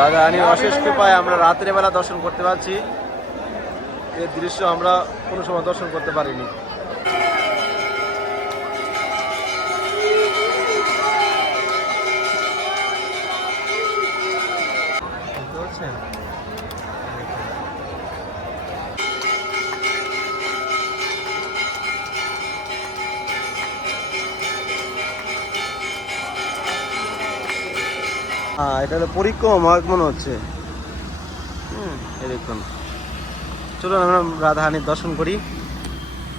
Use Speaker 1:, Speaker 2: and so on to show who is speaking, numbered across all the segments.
Speaker 1: রাধারানীর অশেষ কৃপায় আমরা রাত্রেবেলা দর্শন করতে পারছি। এর দৃশ্য আমরা কোনো সময় দর্শন করতে পারিনি। হ্যাঁ এটা হলো পরিক্রমা মার্গ মনে হচ্ছে। হুম, এই দেখুন। চলুন আমরা রাধাহানির দর্শন করি।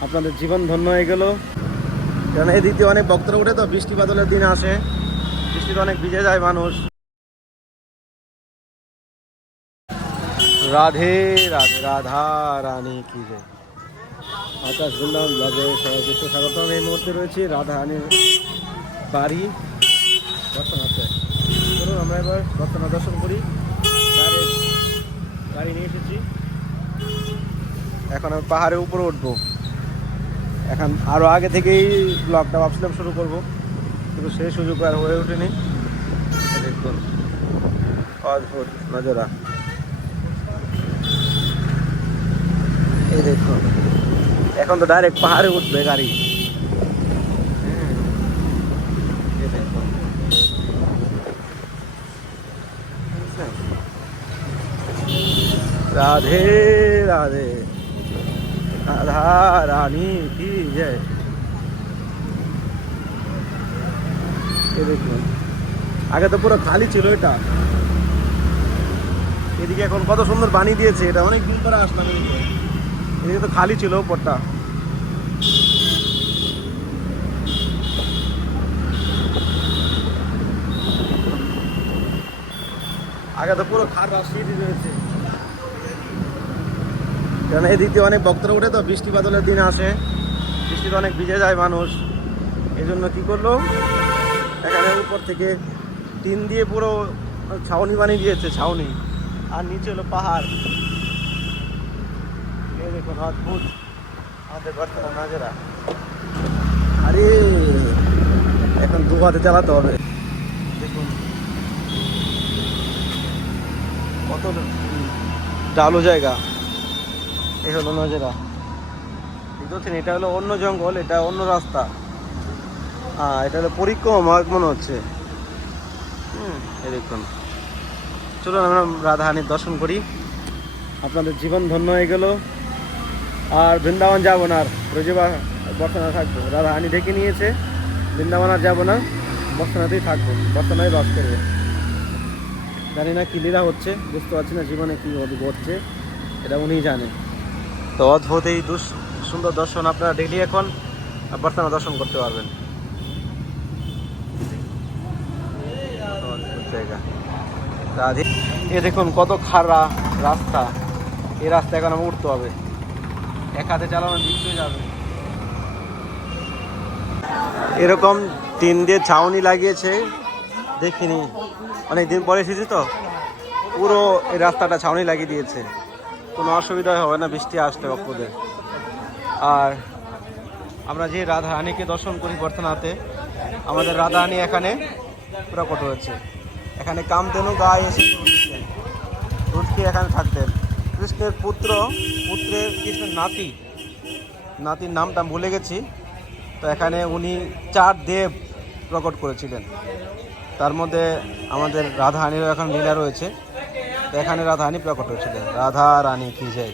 Speaker 1: আপনাদের জীবন ধন্য হয়ে গেল। কারণ এই দিক দিয়ে অনেক ভক্তরা উঠে তো, বৃষ্টি বাদলের দিন আসে। বৃষ্টিতে অনেক ভিজে যায় মানুষ। রাধে রাধে, রাধা রানী কি জয় আকাশ বৃন্দাবন ব্লগে সবাই বিশ্ব স্বাগতম এই মুহূর্তে রয়েছে রাধা রানীর বাড়ি। বর্তমানে চলুন, আমরা এবার বর্তমান দর্শন করি। গাড়ি নিয়ে এসেছি। এখন আমি পাহাড়ের উপরে উঠবো। এখন আরও আগে থেকেই ব্লগটা ভাবছিলাম শুরু করব। কিন্তু সেই সুযোগ আর হয়ে ওঠেনি। দেখুন, অদ্ভুত নজরা। এই দেখুন, এখন তো ডাইরেক্ট পাহাড়ে উঠবে গাড়ি হুম। এই দেখুন রাধে রাধে। রাধা রানী কি জয়। দেখুন, আগে তো পুরো খালি ছিল এটা। এদিকে এখন কত সুন্দর বানিয়ে দিয়েছে, এটা অনেক দিন পরে আসলাম এদিকে। তো খালি ছিল উপরটা। আগে তো পুরো খার রাশিয়ে রয়েছে কারণ এদিক দিয়ে অনেক ভক্তরা উঠে তো, বৃষ্টি বাদলের দিন আসে। বৃষ্টিতে অনেক ভিজে যায় মানুষ। এই জন্য কী করল? এখানে উপর থেকে টিন দিয়ে পুরো ছাউনি বানিয়ে দিয়েছে, ছাউনি। আর নিচে হলো পাহাড়। দেখুন, অদ্ভুত। আমাদের বর্তমান নাজেরা। আরে, এখন দু হাতে চালাতে হবে। দেখুন। কত ডালো জায়গা। এই হলো নজেরা। দেখতে এটা হলো অন্য জঙ্গল, এটা অন্য রাস্তা। হ্যাঁ এটা হলো পরিক্রমা মার্গ মনে হচ্ছে। হুম, এই দেখুন। চলুন আমরা রাধাহানির দর্শন করি। আপনাদের জীবন ধন্য হয়ে গেল। আর বৃন্দাবন যাব না আর। রোজেবা বর্তমানে থাকব। রাধাহানি ডেকে নিয়েছে, বৃন্দাবন আর যাব না। বর্তমানেতেই থাকব বর্তমানে বাস করব। জানি না কি লীলা হচ্ছে, বুঝতে পারছি না জীবনে কী ঘটছে। এটা উনিই জানেন তো অদ্ভুত এই সুন্দর দর্শন আপনারা ডেলি এখন বর্তমানে দর্শন করতে পারবেন। জায়গা। রাধে এ দেখুন কত খারা রাস্তা। এই রাস্তা এখন উঠতে হবে। এক হাতে চালানো দিকতে যাবে। এরকম টিন দিয়ে ছাউনি লাগিয়েছে, দেখিনি। অনেক দিন পরে এসেছি তো। পুরো এই রাস্তাটা ছাউনি লাগিয়ে দিয়েছে। কোনো অসুবিধা হবে না, বৃষ্টি আসতে ভক্তদের আর আমরা যে রাধারানীকে দর্শন করি বর্তনাতে আমাদের রাধারানী এখানে প্রকট হয়েছে। এখানে কামধেনু গায়ে এসে খেয়ে এখানে থাকতেন। কৃষ্ণের পুত্র পুত্রের কৃষ্ণের নাতি। নাতির নামটা ভুলে গেছি। তো এখানে উনি চার দেব প্রকট করেছিলেন। তার মধ্যে আমাদের রাধারানীরও এখন লীলা রয়েছে। তো রাধা রানী প্রকট হয়েছিলেন রাধা রানী কি জয়।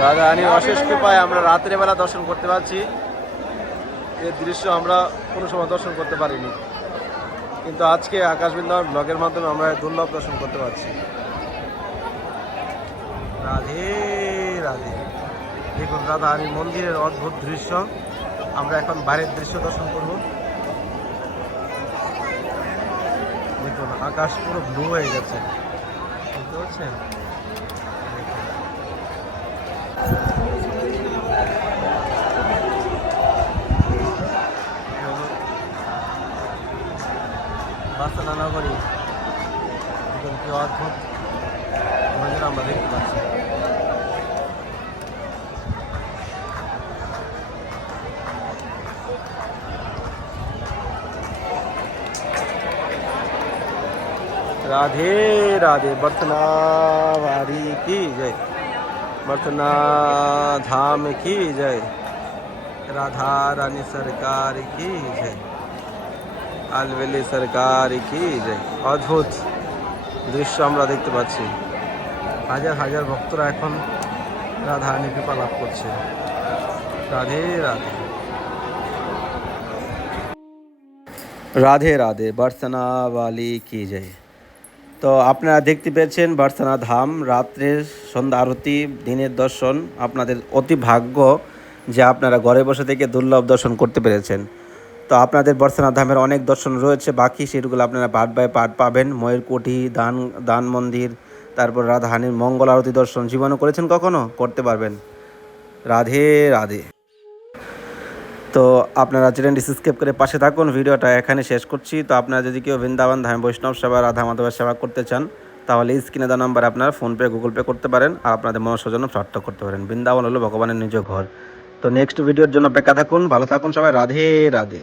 Speaker 1: রাধা রানীর অশেষ কৃপায় আমরা রাত্রে বেলা দর্শন করতে পারছি। এর দৃশ্য আমরা কোনো সময় দর্শন করতে পারিনি। কিন্তু আজকে আকাশ বৃন্দাবন ব্লগের মাধ্যমে আমরা দুর্লভ দর্শন করতে পারছি। রাধে রাধে। দেখুন, রাধা রানীর মন্দিরের অদ্ভুত দৃশ্য। আমরা এখন বাইরের দৃশ্য দর্শন করব। দেখুন, আকাশ পুরো ব্লু হয়ে গেছে। বুঝতে পারছেন? বাচ্চা নগরী দেখুন কি অদ্ভুত মন্দির আমরা দেখতে পাচ্ছি राधे राधे बर्थना वारी की जय बर्थना धाम की जय राधा रानी सरकार की जय আলবেলি সরকার কি জয় অদ্ভুত দৃশ্য আমরা দেখতে পাচ্ছি। হাজার হাজার ভক্তরা এখন রাধা রানী কৃপা লাভ করছে। রাধে রাধে। রাধে রাধে বর্ষনা বালি কি জয়। তো আপনারা দেখতে পেয়েছেন বার্সানা ধাম, রাত্রের সন্ধ্যা আরতি, দিনের দর্শন, আপনাদের অতি ভাগ্য যে আপনারা ঘরে বসে থেকে দুর্লভ দর্শন করতে পেরেছেন। তো আপনাদের বর্ষানা ধামের অনেক দর্শন রয়েছে, বাকি সেগুলো আপনারা পার্ট বাই পার্ট পাবেন। ময়ূরকুঠি দান দান মন্দির, তারপর রাধাহানির মঙ্গল আরতি দর্শন জীবনও করেছেন কখনো? করতে পারবেন। রাধে রাধে। তো আপনারা চ্যানেলটি সাবস্ক্রাইব করে পাশে থাকুন, ভিডিওটা এখানে শেষ করছি। তো আপনারা যদি কেউ বৃন্দাবন ধাম বৈষ্ণব সেবা, রাধা মাধবের সেবা করতে চান, তাহলে স্ক্রিনে দেওয়া নাম্বারে আপনারা ফোনপে, গুগল পে করতে পারেন। আর আপনাদের মনসজন্য প্রার্থনা করতে পারেন। বৃন্দাবন হলো ভগবানের নিজ ঘর। তো নেক্সট ভিডিওর জন্য অপেক্ষা থাকুন ভালো থাকুন সবাই রাধে রাধে।